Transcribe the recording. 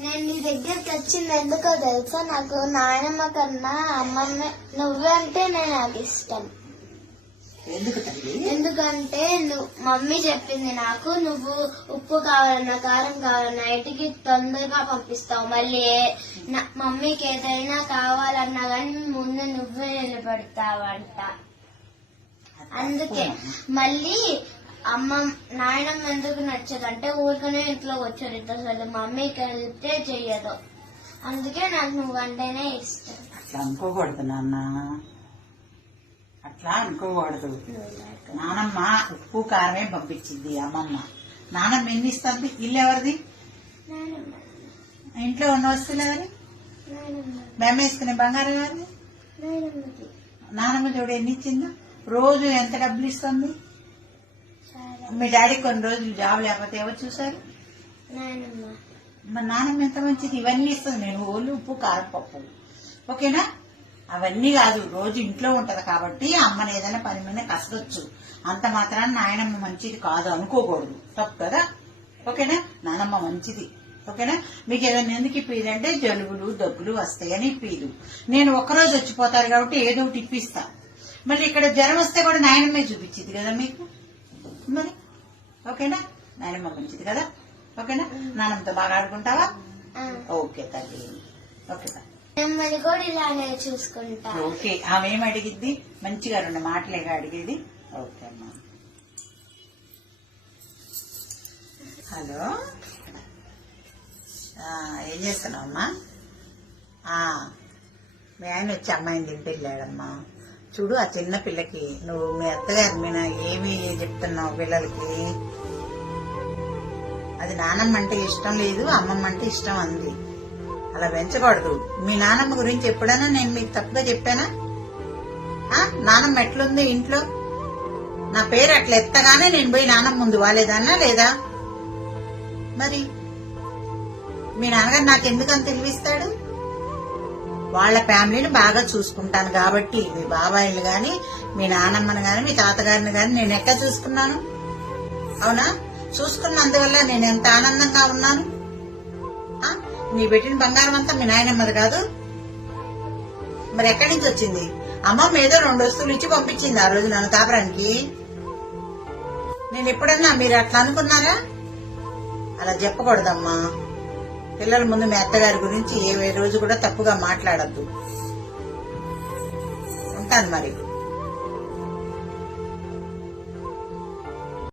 నేను నీ దగ్గరికి వచ్చింది ఎందుకో తెలుసా? నాకు నాయనమ్మ కన్నా అమ్మమ్మ నువ్వే అంటే నాకు ఇష్టం. ఎందుకంటే మమ్మీ చెప్పింది నాకు, నువ్వు ఉప్పు కావాలన్నా కారం కావాలన్నా ఇంటికి తొందరగా పంపిస్తావు. మళ్ళీ మమ్మీకి ఏదైనా కావాలన్నా కానీ ముందు నువ్వే నిలబెడతావంట. అందుకే మళ్ళీ నాయనమ్మ ఎందుకు నచ్చదంటే ఊరికనే ఇంట్లో వచ్చారు అసలు మమ్మీకి వెళ్తే చెయ్యదు. అందుకే నాకు నువ్వంటేనే ఇష్టం. అట్లా అనుకోకూడదు నాన్న, అట్లా అనుకోకూడదు. నానమ్మ ఉప్పు కారమే పంపించింది అమ్మమ్మ. నానమ్మ ఎన్ని ఇస్తుంది? ఇల్లు ఎవరిది? ఇంట్లో ఉన్న వస్తువులు ఎవరి? మేము వేసుకునే బంగారం ఎవరిది? నానమ్మ చూడు ఎన్ని ఇచ్చిందో. రోజు ఎంత డబ్బులు ఇస్తుంది? మీ డాడీ కొన్ని రోజులు జాబ్ లేకపోతే ఎవరు చూసారు? మా నాన్నమ్మ ఎంత మంచిది, ఇవన్నీ ఇస్తుంది. నేను ఓళ్ళు ఉప్పు కారం పప్పు, ఓకేనా? అవన్నీ కాదు, రోజు ఇంట్లో ఉంటది కాబట్టి అమ్మని ఏదైనా పని మీద కసరొచ్చు. అంత మాత్రాన నాయనమ్మ మంచిది కాదు అనుకోకూడదు, తప్పు కదా? ఓకేనా? నానమ్మ మంచిది, ఓకేనా? మీకు ఏదైనా ఎందుకు ఇప్పిది అంటే జలుబులు దగ్గులు వస్తాయని ఇప్పిదు. నేను ఒక్కరోజు వచ్చిపోతారు కాబట్టి ఏదో ఒకటి ఇప్పిస్తా. మళ్ళీ ఇక్కడ జ్వరం వస్తే కూడా నాయనమ్మే చూపించింది కదా మీకు మరి, ఓకేనా? నాయనమ్మ మంచిది కదా, ఓకేనా? నాన్నమ్మతో బాగా ఆడుకుంటావా? ఓకే తల్లి, ఓకే కూడా ఇలానే చూసుకుంటా. ఓకే, ఆమె ఏం అడిగిద్ది? మంచిగా 2 మాటలేగా అడిగేది. ఓకే అమ్మా. హలో, ఏం చేస్తున్నావు అమ్మా? మీ ఆయన వచ్చి అమ్మాయిని తింటే వెళ్ళాడమ్మా. చూడు, ఆ చిన్న పిల్లకి నువ్వు మీ అత్తగారి మీద ఏమి చెప్తున్నావు పిల్లలకి? అది నానమ్మ అంటే ఇష్టం లేదు, అమ్మమ్మ అంటే ఇష్టం అంది. అలా పెంచకూడదు. మీ నానమ్మ గురించి ఎప్పుడైనా నేను మీకు తప్పుగా చెప్పానా? నానమ్మ ఎట్లుంది ఇంట్లో? నా పేరు అట్లా ఎత్తగానే నేను పోయి నానమ్మ ముందు వాలేదన్నా లేదా? మరి మీ నాన్నగారు నాకెందుకని తెలివిస్తాడు? వాళ్ళ ఫ్యామిలీని బాగా చూసుకుంటాను కాబట్టి. మీ బాబాయిలు గాని, మీ నానమ్మని గాని, మీ తాతగారిని గాని నేను ఎక్కడ చూసుకున్నాను? అవునా? చూసుకున్నందువల్ల నేను ఎంత ఆనందంగా ఉన్నాను. నీ పెట్టిన బంగారం అంతా మీ నాయనమ్మది కాదు మరి ఎక్కడి నుంచి వచ్చింది? అమ్మమ్మ ఏదో 2 వస్తువులు ఇచ్చి పంపించింది ఆ రోజు నన్ను కాపురానికి. నేను ఎప్పుడన్నా మీరు అట్లా అనుకున్నారా? అలా చెప్పకూడదమ్మా. పిల్లల ముందు మీ అత్తగారి గురించి ఏ రోజు కూడా తప్పుగా మాట్లాడద్దు. ఉంటాను మరి.